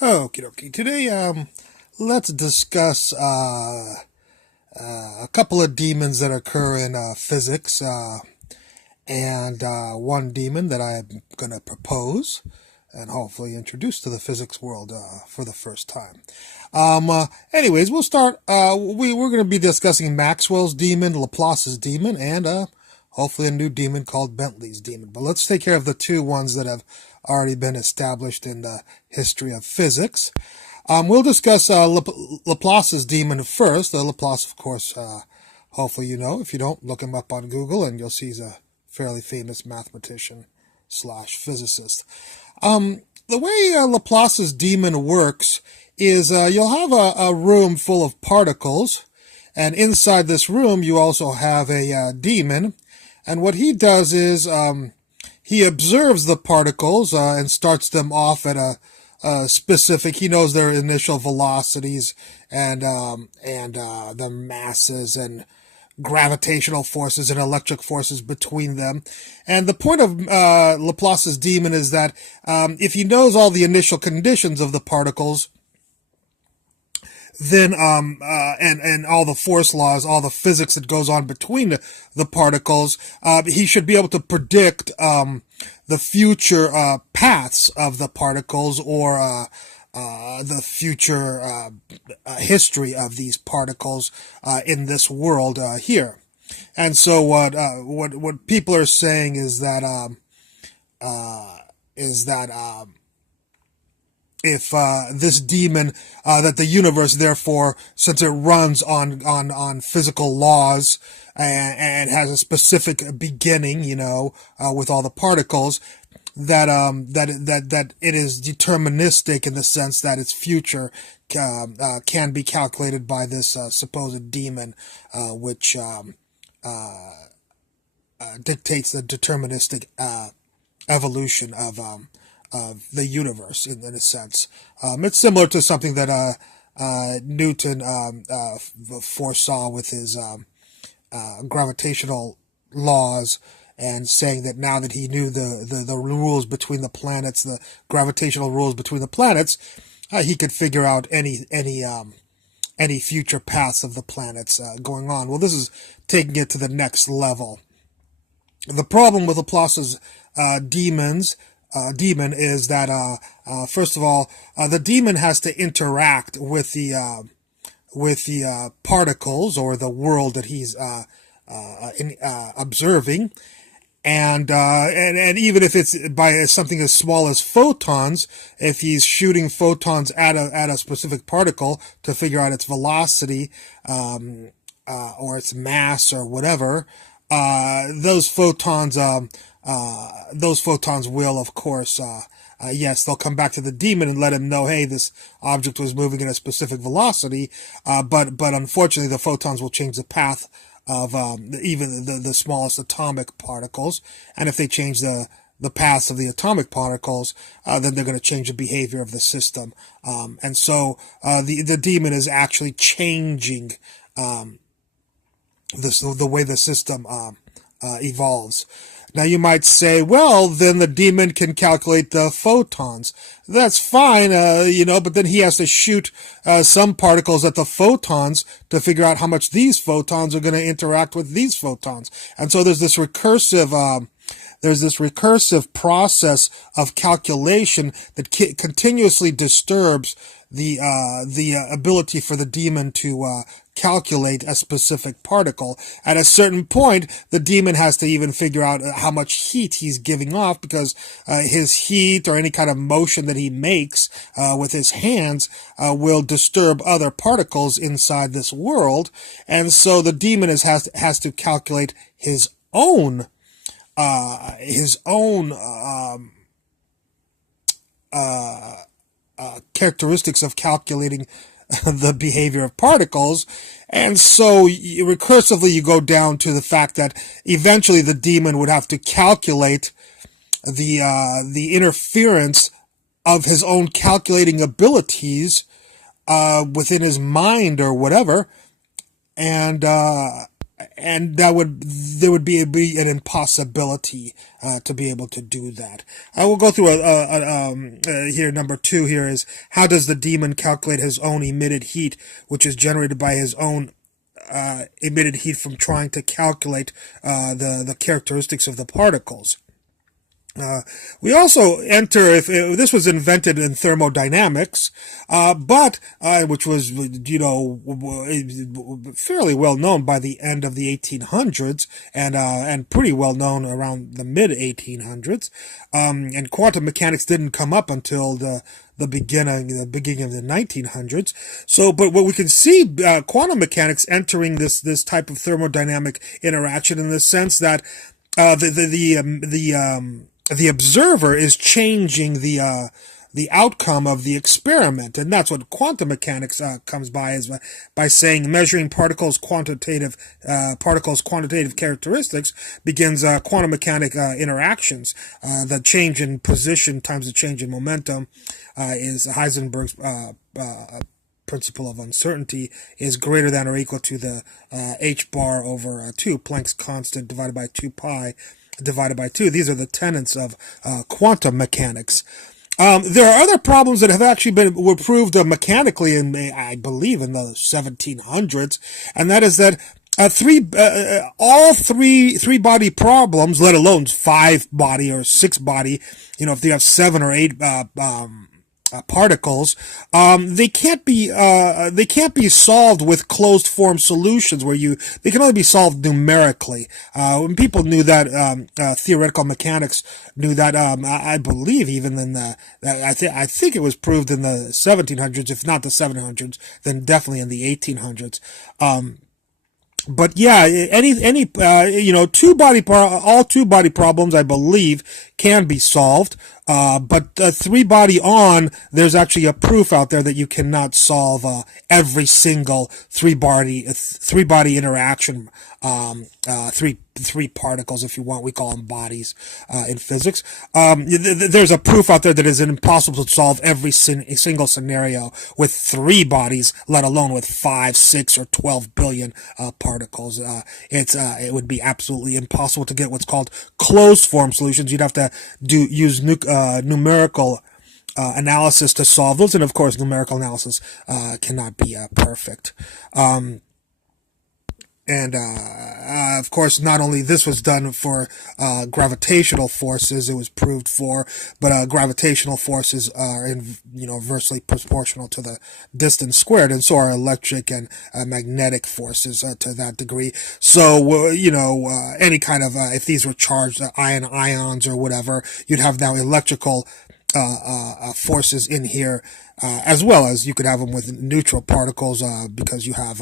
Okie dokie. Today, let's discuss a couple of demons that occur in physics, and one demon that I'm going to propose and hopefully introduce to the physics world for the first time. Anyways, we'll start. We're going to be discussing Maxwell's demon, Laplace's demon, and hopefully a new demon called Bentley's demon. But let's take care of the two ones that have already been established in the history of physics. We'll discuss Laplace's demon first. Laplace, of course, hopefully you know. If you don't, look him up on Google and you'll see he's a fairly famous mathematician slash physicist. The way Laplace's demon works is you'll have a room full of particles, and inside this room you also have a demon. And what he does is he observes the particles and starts them off at a specific. He knows their initial velocities and the masses and gravitational forces and electric forces between them. And the point of Laplace's demon is that if he knows all the initial conditions of the particles, then and all the force laws, all the physics that goes on between the particles, he should be able to predict the future paths of the particles, or the future history of these particles in this world here. And so what people are saying is that if this demon, that the universe, therefore, since it runs on physical laws and has a specific beginning, with all the particles, that it is deterministic in the sense that its future can be calculated by this supposed demon, which dictates the deterministic evolution of the universe in a sense. It's similar to something that Newton foresaw with his gravitational laws, and saying that now that he knew the rules between the planets, the gravitational rules between the planets, he could figure out any future paths of the planets going on. Well, this is taking it to the next level. The problem with Laplace's demon is that first of all, the demon has to interact with the particles, or the world that he's observing, and even if it's by something as small as photons, if he's shooting photons at a specific particle to figure out its velocity, or its mass or whatever, those photons will, of course, yes, they'll come back to the demon and let him know, hey, this object was moving at a specific velocity, but unfortunately the photons will change the path of even the smallest atomic particles, and if they change the paths of the atomic particles, then they're going to change the behavior of the system, and so the demon is actually changing the way the system evolves. Now you might say, well, then the demon can calculate the photons. That's fine, but then he has to shoot some particles at the photons to figure out how much these photons are going to interact with these photons. And so there's this recursive process of calculation that continuously disturbs the ability for the demon to calculate a specific particle. At a certain point, the demon has to even figure out how much heat he's giving off, because his heat or any kind of motion that he makes with his hands will disturb other particles inside this world. And so the demon has to calculate his own characteristics of calculating the behavior of particles. And so recursively you go down to the fact that eventually the demon would have to calculate the interference of his own calculating abilities within his mind or whatever, and and there would be an impossibility to be able to do that. I will go through here. Number 2 here is, how does the demon calculate his own emitted heat, which is generated by his own emitted heat from trying to calculate the characteristics of the particles. We also enter, if this was invented in thermodynamics, but which was, fairly well known by the end of the 1800s, and pretty well known around the mid 1800s. And quantum mechanics didn't come up until the beginning of the 1900s. So, but what we can see, quantum mechanics entering this type of thermodynamic interaction, in the sense that the observer is changing the outcome of the experiment, and that's what quantum mechanics comes by, is by saying measuring particles' quantitative characteristics begins quantum mechanic interactions. The change in position times the change in momentum is Heisenberg's principle of uncertainty, is greater than or equal to the h bar over 2, Planck's constant, divided by 2 pi divided by 2. These are the tenets of quantum mechanics. There are other problems that have actually were proved mechanically I believe, in the 1700s, and that is that all three body problems, let alone 5 body or 6 body, if you have 7 or 8 particles, they can't be solved with closed form solutions they can only be solved numerically. When people knew that, theoretical mechanics knew that, I believe even in I think it was proved in the 1700s, if not the 1700s, then definitely in the 1800s. But yeah, all 2 body problems, I believe, can be solved. But 3 body on, there's actually a proof out there that you cannot solve every single 3 body interaction. Three particles, if you want. We call them bodies in physics. There's a proof out there that it's impossible to solve every single scenario with 3 bodies, let alone with 5, 6, or 12 billion particles. It would be absolutely impossible to get what's called closed form solutions. You'd have to use numerical analysis to solve those, and of course, numerical analysis cannot be perfect. And of course, not only this was done for gravitational forces, it was proved for, but gravitational forces are inversely proportional to the distance squared, and so are electric and magnetic forces to that degree. So any kind of if these were charged ions or whatever, you'd have now electrical forces in here, as well as you could have them with neutral particles, because you have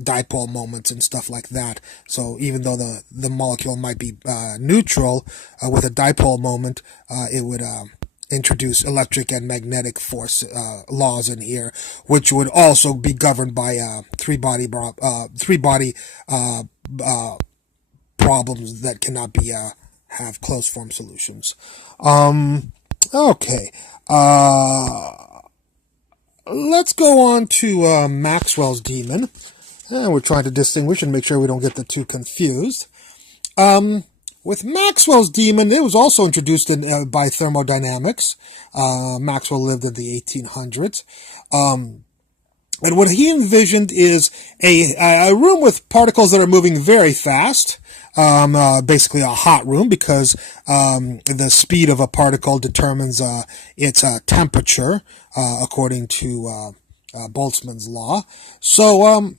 dipole moments and stuff like that. So even though the molecule might be neutral, with a dipole moment, it would introduce electric and magnetic force laws in here, which would also be governed by 3 body problems that cannot be have closed form solutions. Okay. Let's go on to Maxwell's Demon. We're trying to distinguish and make sure we don't get the 2 confused. With Maxwell's Demon, it was also introduced by thermodynamics. Maxwell lived in the 1800s. And what he envisioned is a room with particles that are moving very fast. Basically a hot room, because the speed of a particle determines its temperature, according to Boltzmann's law. So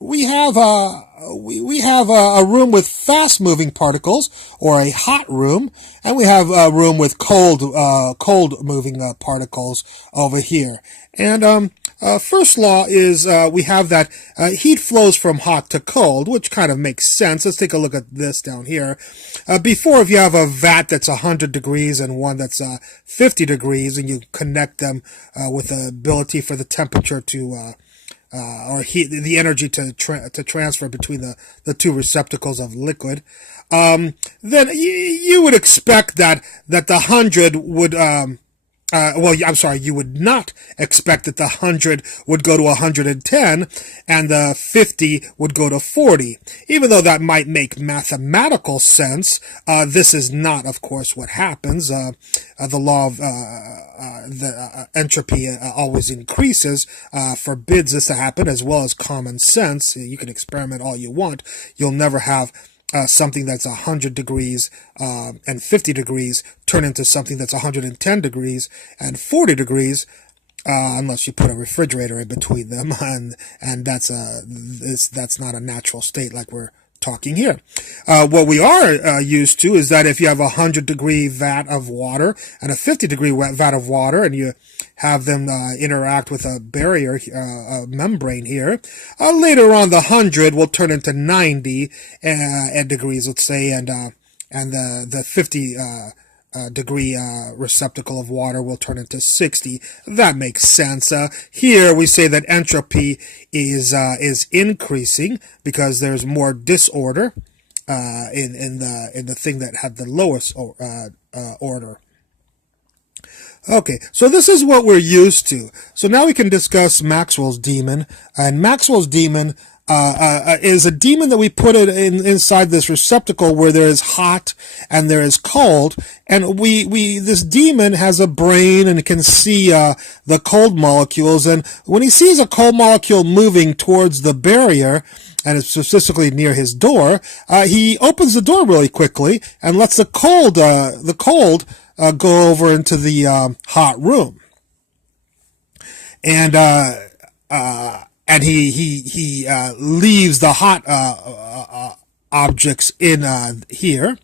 we have a room with fast moving particles, or a hot room, and we have a room with cold moving particles over here. And first law is we have that heat flows from hot to cold, which kind of makes sense. Let's take a look at this down here. Before, if you have a vat that's 100 degrees and one that's 50 degrees, and you connect them with the ability for the temperature to or heat, the energy to transfer between the 2 receptacles of liquid, then you would expect that the 100 would well, I'm sorry, you would not expect that the 100 would go to 110 and the 50 would go to 40. Even though that might make mathematical sense, this is not, of course, what happens. The law of the entropy always increases, forbids this to happen, as well as common sense. You can experiment all you want. You'll never have something that's 100 degrees and 50 degrees turn into something that's 110 degrees and 40 degrees, unless you put a refrigerator in between them, and that's not a natural state like we're talking here. What we are used to is that if you have a 100-degree vat of water and a 50-degree vat of water, and you have them interact with a barrier, a membrane here, later on the 100 will turn into 90 degrees, let's say, and the 50 degree receptacle of water will turn into 60. That makes sense. Here we say that entropy is increasing because there's more disorder in the thing that had the lowest order. Okay, so this is what we're used to. So now we can discuss Maxwell's demon, and Maxwell's demon is a demon that we put it inside this receptacle where there is hot and there is cold, and this demon has a brain and can see the cold molecules, and when he sees a cold molecule moving towards the barrier, and it's specifically near his door, he opens the door really quickly and lets the cold go over into the hot room, and he leaves the hot objects in here.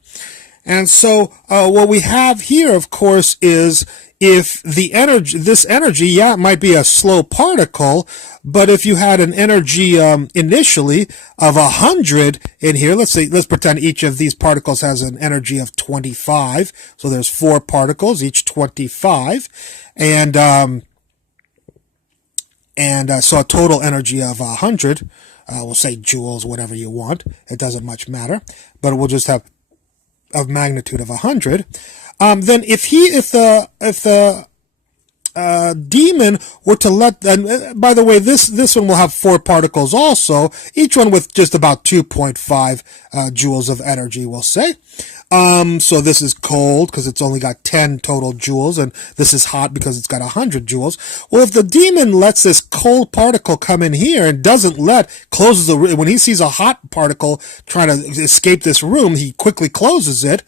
And so what we have here, of course, is if this energy, yeah, it might be a slow particle, but if you had an energy initially of 100 in here, let's pretend each of these particles has an energy of 25. So there's 4 particles, each 25, and so a total energy of 100. We'll say joules, whatever you want. It doesn't much matter, but we'll just have of magnitude of 100. Then if the demon were to let, and by the way, this one will have 4 particles also, each one with just about 2.5 joules of energy, we'll say. So this is cold because it's only got 10 total joules, and this is hot because it's got 100 joules. Well, if the demon lets this cold particle come in here and closes the room, when he sees a hot particle trying to escape this room, he quickly closes it.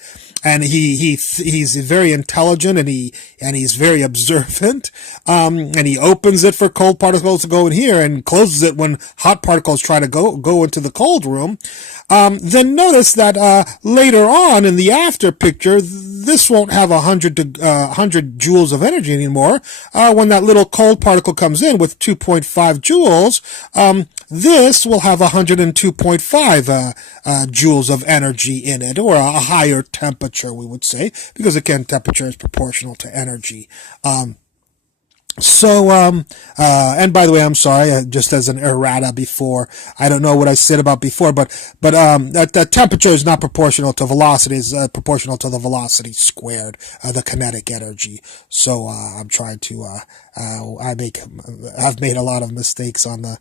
And he's very intelligent, and he's very observant, and he opens it for cold particles to go in here and closes it when hot particles try to go into the cold room. Then notice that later on in the after picture, this won't have 100 joules of energy anymore. When that little cold particle comes in with 2.5 joules, this will have 102.5 joules of energy in it, or a higher temperature, we would say, because again, temperature is proportional to energy. And by the way, I'm sorry, just as an errata before, I don't know what I said about before, but the temperature is not proportional to velocity, it's proportional to the velocity squared, the kinetic energy. So, I'm trying to, I've made a lot of mistakes on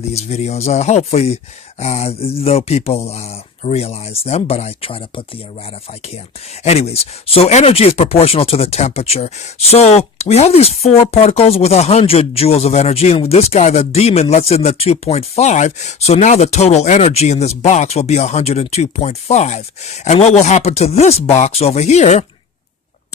these videos. Hopefully, though people realize them, but I try to put the errata if I can. Anyways, so energy is proportional to the temperature. So we have these 4 particles with 100 joules of energy, and this guy, the demon, lets in the 2.5. So now the total energy in this box will be 102.5. And what will happen to this box over here?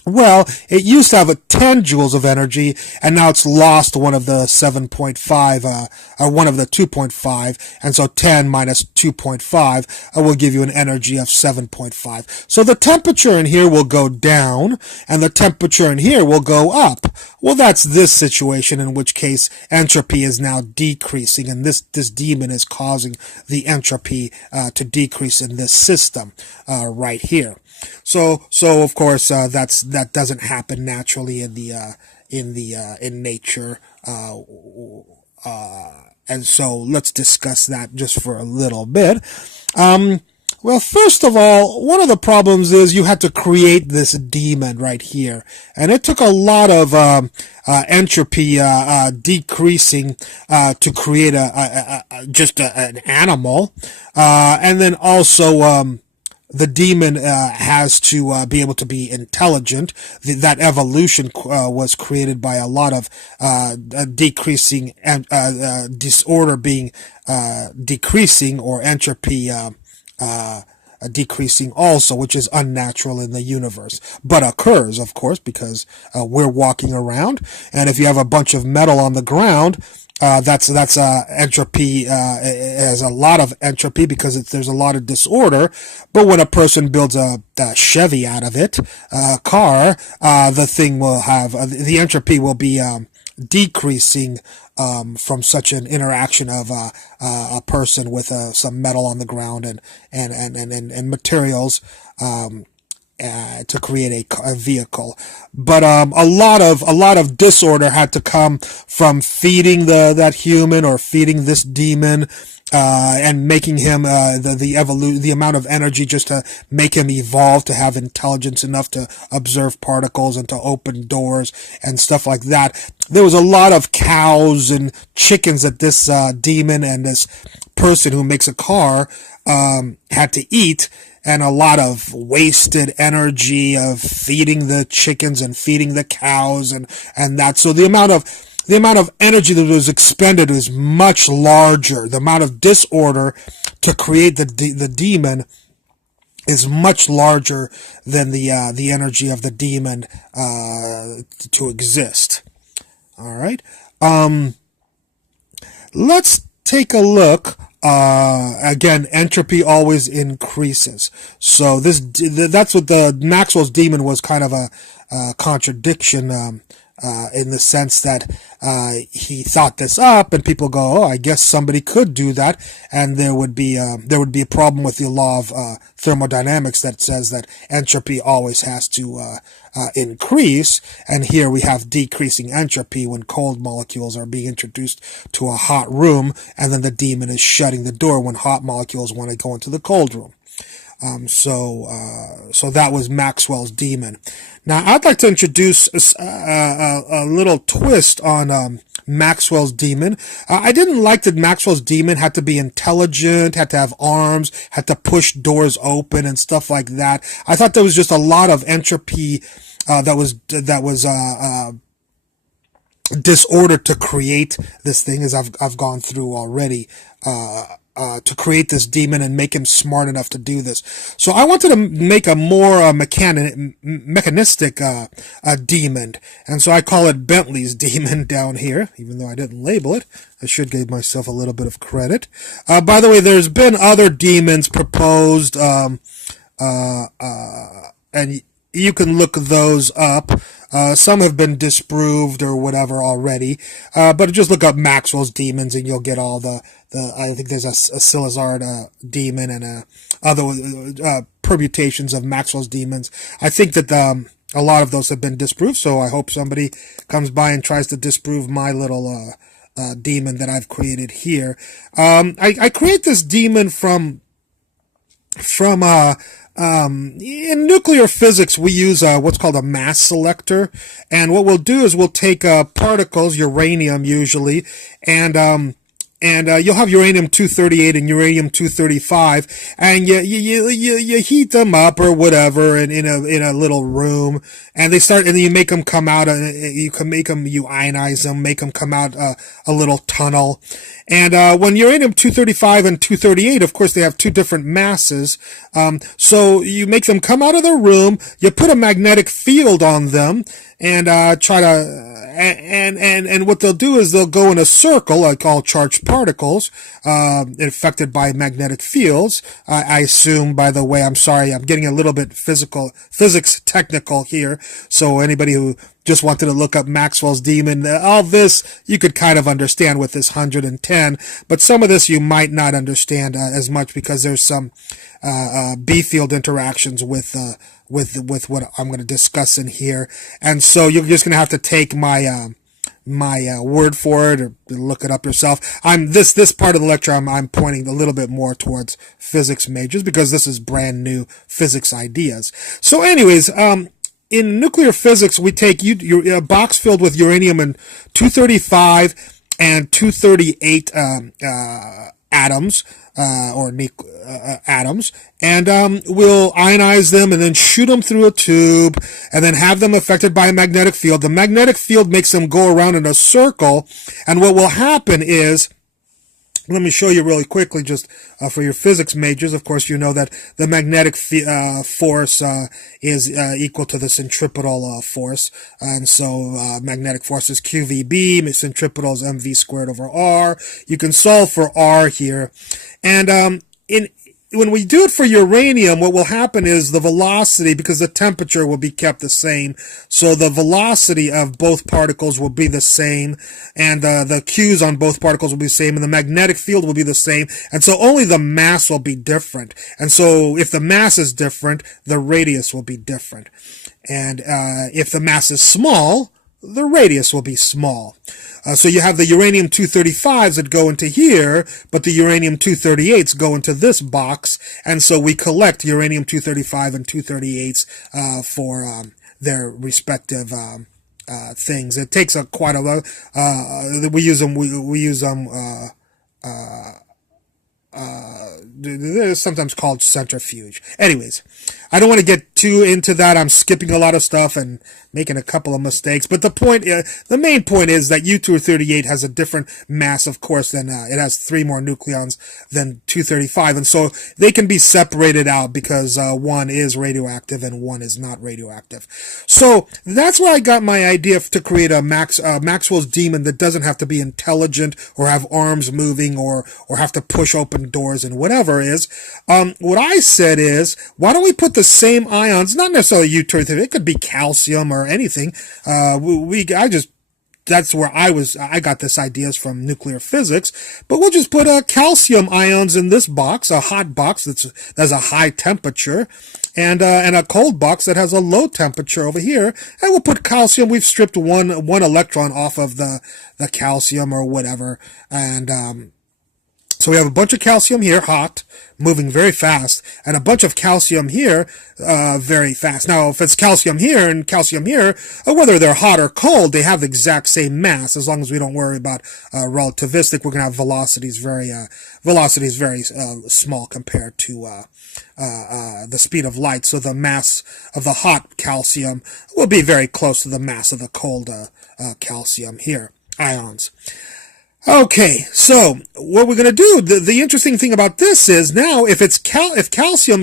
Well, it used to have 10 joules of energy, and now it's lost one of the 7.5, or one of the 2.5, and so 10 minus 2.5 will give you an energy of 7.5. So the temperature in here will go down, and the temperature in here will go up. Well, that's this situation, in which case entropy is now decreasing, and this demon is causing the entropy to decrease in this system right here. So of course that doesn't happen naturally in nature, and so let's discuss that just for a little bit. Well, first of all, one of the problems is you had to create this demon right here. And it took a lot of entropy decreasing to create an animal. And then also the demon has to be able to be intelligent. That evolution was created by a lot of decreasing and disorder being decreasing, or entropy decreasing also, which is unnatural in the universe, but occurs, of course, because we're walking around, and if you have a bunch of metal on the ground, that's entropy. It has a lot of entropy because there's a lot of disorder. But when a person builds a Chevy out of it, a car, the thing will have the entropy will be decreasing from such an interaction of a person with some metal on the ground and materials. To create a vehicle, but a lot of disorder had to come from feeding that human, or feeding this demon, and making him the amount of energy just to make him evolve to have intelligence enough to observe particles and to open doors and stuff like that. There was a lot of cows and chickens that this demon and this person who makes a car had to eat, and a lot of wasted energy of feeding the chickens and feeding the cows and that. So the amount of energy that was expended is much larger. The amount of disorder to create the demon is much larger than the energy of the demon to exist. All right. Let's take a look. Again, entropy always increases. So that's what the Maxwell's demon was, kind of a contradiction, in the sense that he thought this up, and people go, "Oh, I guess somebody could do that," and there would be a problem with the law of thermodynamics that says that entropy always has to increase. And here we have decreasing entropy when cold molecules are being introduced to a hot room, and then the demon is shutting the door when hot molecules want to go into the cold room. So that was Maxwell's demon. Now, I'd like to introduce a little twist on Maxwell's demon. I didn't like that Maxwell's demon had to be intelligent, had to have arms, had to push doors open and stuff like that. I thought there was just a lot of entropy that was disordered to create this thing, as I've gone through already. To create this demon and make him smart enough to do this. So I wanted to make a more mechanistic demon, and so I call it Bentley's demon down here, even though I didn't label it. I should give myself a little bit of credit. By the way, there's been other demons proposed, and you can look those up. Some have been disproved or whatever already, but just look up Maxwell's demons and you'll get all I think there's a Silazard demon and other permutations of Maxwell's demons. I think that a lot of those have been disproved, so I hope somebody comes by and tries to disprove my little demon that I've created here. I create this demon from in nuclear physics, we use what's called a mass selector, and what we'll do is we'll take particles, uranium usually, and you'll have uranium-238 and uranium-235, and you heat them up or whatever in a little room, and then you make them come out, you ionize them, make them come out a little tunnel. And when uranium-235 and 238, of course, they have two different masses, so you make them come out of the room, you put a magnetic field on them, and try to and what they'll do is they'll go in a circle, like all charged particles, affected by magnetic fields. I assume, by the way, I'm sorry, I'm getting a little bit physics technical here, so anybody who just wanted to look up Maxwell's demon, all this you could kind of understand with this 110, but some of this you might not understand as much, because there's some B field interactions with what I'm going to discuss in here, and so you're just going to have to take my word for it, or look it up yourself. This part of the lecture I'm pointing a little bit more towards physics majors because this is brand new physics ideas. So anyways, in nuclear physics, we take a box filled with uranium and 235 and 238 atoms, atoms, and we'll ionize them and then shoot them through a tube and then have them affected by a magnetic field. The magnetic field makes them go around in a circle, and what will happen is, let me show you really quickly, just for your physics majors. Of course, you know that the magnetic force is equal to the centripetal force, and so magnetic force is QVB, centripetal is mv squared over r. You can solve for r here, and when we do it for uranium, what will happen is the velocity, because the temperature will be kept the same, so the velocity of both particles will be the same, and the Q's on both particles will be the same, and the magnetic field will be the same, and so only the mass will be different. And so if the mass is different, the radius will be different. And if the mass is small, the radius will be small. So you have the uranium-235s that go into here, but the uranium-238s go into this box, and so we collect uranium-235 and 238s for their respective things. It takes quite a lot. We use them. We use them. They're sometimes called centrifuge. Anyways, I don't want to get too into that. I'm skipping a lot of stuff and making a couple of mistakes. But the main point is that U-238 has a different mass, of course, than it has 3 more nucleons than 235, and so they can be separated out because one is radioactive and one is not radioactive. So that's where I got my idea to create a Maxwell's Demon that doesn't have to be intelligent or have arms moving or have to push open doors and whatever is. What I said is, why don't we put the same ions, not necessarily U-238, it could be calcium or anything. That's where I got this ideas from nuclear physics, but we'll just put calcium ions in this box, a hot box that's a high temperature, and a cold box that has a low temperature over here, and we'll put calcium. We've stripped one electron off of the calcium or whatever, and so we have a bunch of calcium here, hot, moving very fast, and a bunch of calcium here, very fast. Now, if it's calcium here and calcium here, whether they're hot or cold, they have the exact same mass, as long as we don't worry about relativistic. We're going to have velocities very small compared to the speed of light. So the mass of the hot calcium will be very close to the mass of the cold calcium here, ions. Okay, so what we're going to do, the interesting thing about this is now if calcium